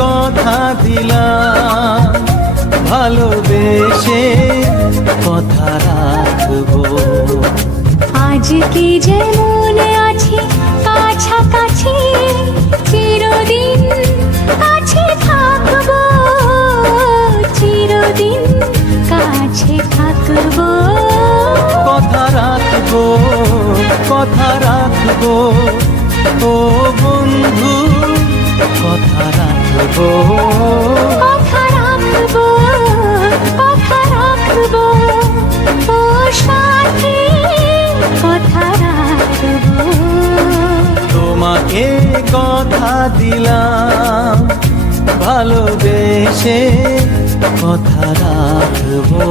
কথা দিলাম, ভালোবেসে কথা রাখবো। আজকে যেমন আছি কাছাকাছি, চিরদিন কাছে থাকবো, চিরদিন কাছে থাকবো। কথা রাখবো, কথা রাখবো, ও বন্ধু কথা রাখবো। কথা রাখবো, কথা রাখবো, ও সাথী কথা রাখবো। তোমাকে কথা দিলাম, ভালোবেসে কথা রাখবো।